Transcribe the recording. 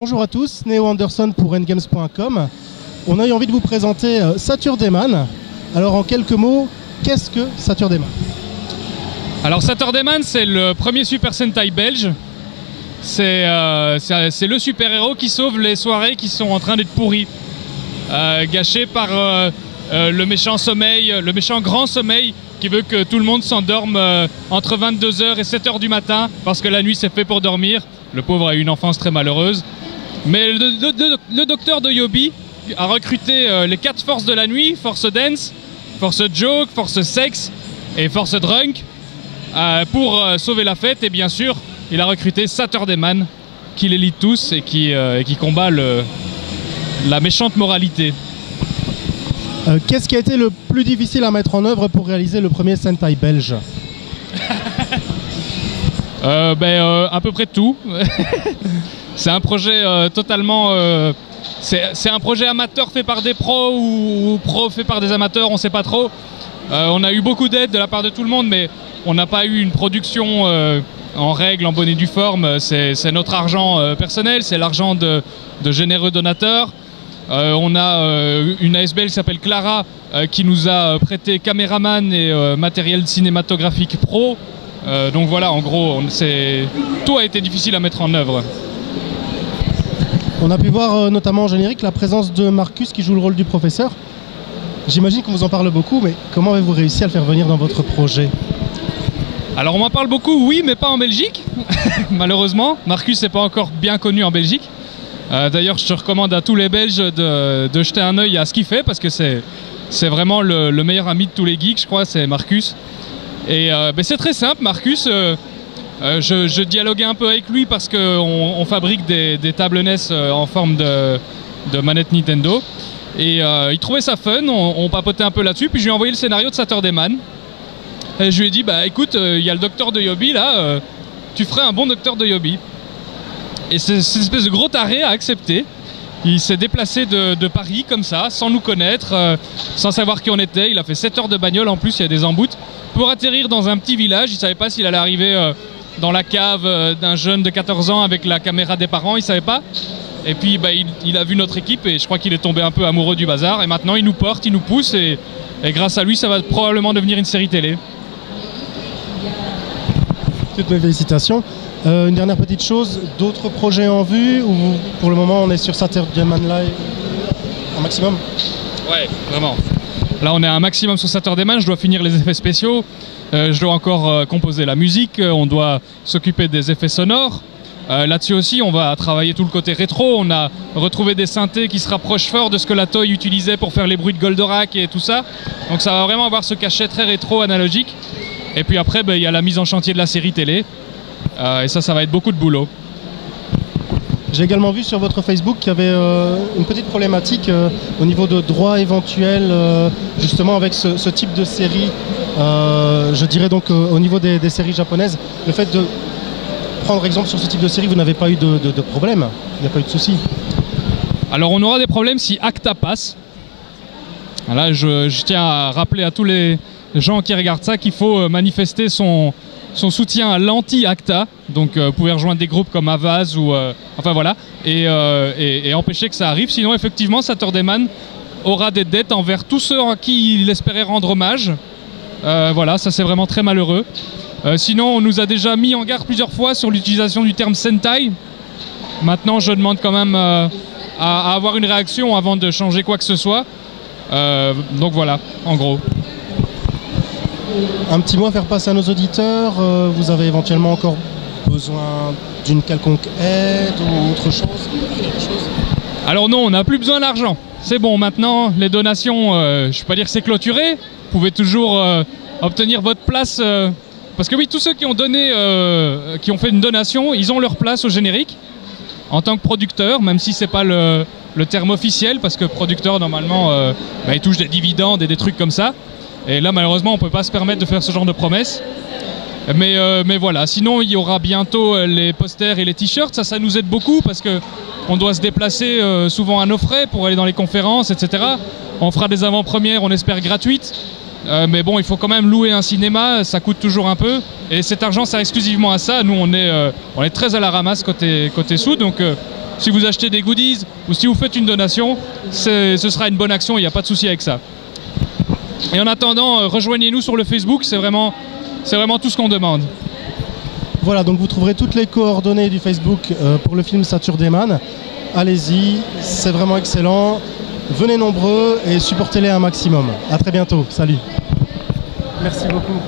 Bonjour à tous, Néo Anderson pour Endgames.com. On a eu envie de vous présenter Saturday Man. Alors en quelques mots, qu'est-ce que Saturday Man? Alors Saturday Man, c'est le premier Super Sentai belge. C'est le super-héros qui sauve les soirées qui sont en train d'être pourries. Gâchées par le méchant sommeil, le méchant grand sommeil qui veut que tout le monde s'endorme entre 22h et 7h du matin parce que la nuit c'est fait pour dormir. Le pauvre a eu une enfance très malheureuse. Mais le docteur de Yobi a recruté les 4 forces de la nuit, Force Dance, Force Joke, Force Sex et Force Drunk, pour sauver la fête. Et bien sûr, il a recruté Saturday Man, qui les lie tous et qui combat la méchante moralité. Qu'est-ce qui a été le plus difficile à mettre en œuvre pour réaliser le premier Sentai belge? À peu près tout. C'est un projet totalement... c'est un projet amateur fait par des pros ou pro fait par des amateurs, on ne sait pas trop. On a eu beaucoup d'aide de la part de tout le monde, mais on n'a pas eu une production en règle, en bonne et due forme. C'est notre argent personnel, c'est l'argent de généreux donateurs. On a une ASBL qui s'appelle Clara qui nous a prêté caméraman et matériel cinématographique pro. Donc voilà, en gros, tout a été difficile à mettre en œuvre. On a pu voir notamment en générique la présence de Marcus qui joue le rôle du professeur. J'imagine qu'on vous en parle beaucoup, mais comment avez-vous réussi à le faire venir dans votre projet? Alors on m'en parle beaucoup, oui, mais pas en Belgique, malheureusement. Marcus n'est pas encore bien connu en Belgique. D'ailleurs, je te recommande à tous les Belges de jeter un œil à ce qu'il fait, parce que c'est vraiment le meilleur ami de tous les geeks, je crois, c'est Marcus. Et c'est très simple, Marcus. Je dialoguais un peu avec lui parce qu'on fabrique des tables NES en forme de manette Nintendo. Et il trouvait ça fun, on papotait un peu là-dessus, puis je lui ai envoyé le scénario de Saturday Man. Et je lui ai dit, bah écoute, il y a le docteur de Yobi là, tu ferais un bon docteur de Yobi. Et cette espèce de gros taré a accepté. Il s'est déplacé de Paris comme ça, sans nous connaître, sans savoir qui on était. Il a fait 7 heures de bagnole, en plus il y a des emboutes, pour atterrir dans un petit village. Il ne savait pas s'il allait arriver dans la cave d'un jeune de 14 ans avec la caméra des parents, il ne savait pas. Et puis il a vu notre équipe et je crois qu'il est tombé un peu amoureux du bazar. Et maintenant il nous porte, il nous pousse et grâce à lui ça va probablement devenir une série télé. Toutes mes félicitations. Une dernière petite chose, d'autres projets en vue ou pour le moment on est sur Saturday Man Live un maximum? Ouais, vraiment. Là on est à un maximum sur Saturday Man, je dois finir les effets spéciaux, je dois encore composer la musique, on doit s'occuper des effets sonores. Là-dessus aussi on va travailler tout le côté rétro, on a retrouvé des synthés qui se rapprochent fort de ce que la Toei utilisait pour faire les bruits de Goldorak et tout ça. Donc ça va vraiment avoir ce cachet très rétro analogique. Et puis après il y a la mise en chantier de la série télé. Et ça va être beaucoup de boulot. J'ai également vu sur votre Facebook qu'il y avait une petite problématique au niveau de droits éventuels, justement avec ce type de série. Je dirais donc au niveau des séries japonaises, le fait de prendre exemple sur ce type de série, vous n'avez pas eu de problème, il n'y a pas eu de souci. Alors on aura des problèmes si ACTA passe. Là je tiens à rappeler à tous les gens qui regardent ça qu'il faut manifester son soutien à l'anti-ACTA, donc vous pouvez rejoindre des groupes comme Avaz ou enfin voilà, et empêcher que ça arrive. Sinon effectivement Saturday Man aura des dettes envers tous ceux à qui il espérait rendre hommage. Voilà, ça c'est vraiment très malheureux. Sinon on nous a déjà mis en garde plusieurs fois sur l'utilisation du terme Sentai. Maintenant je demande quand même à avoir une réaction avant de changer quoi que ce soit. Donc voilà, en gros. Un petit mot à faire passer à nos auditeurs, vous avez éventuellement encore besoin d'une quelconque aide ou autre chose? Alors non, on n'a plus besoin d'argent. C'est bon, maintenant les donations, je ne vais pas dire que c'est clôturé, vous pouvez toujours obtenir votre place. Parce que oui, tous ceux qui ont donné, qui ont fait une donation, ils ont leur place au générique en tant que producteur, même si ce n'est pas le terme officiel, parce que producteur normalement, il touche des dividendes et des trucs comme ça. Et là, malheureusement, on ne peut pas se permettre de faire ce genre de promesses. Mais voilà, sinon, il y aura bientôt les posters et les t-shirts. Ça nous aide beaucoup parce qu'on doit se déplacer souvent à nos frais pour aller dans les conférences, etc. On fera des avant-premières, on espère gratuites. Mais bon, il faut quand même louer un cinéma, ça coûte toujours un peu. Et cet argent sert exclusivement à ça. Nous, on est très à la ramasse côté sous. Donc si vous achetez des goodies ou si vous faites une donation, ce sera une bonne action, il n'y a pas de souci avec ça. Et en attendant, rejoignez-nous sur le Facebook, c'est vraiment tout ce qu'on demande. Voilà, donc vous trouverez toutes les coordonnées du Facebook pour le film Saturday-Man. Allez-y, c'est vraiment excellent. Venez nombreux et supportez-les un maximum. À très bientôt, salut. Merci beaucoup.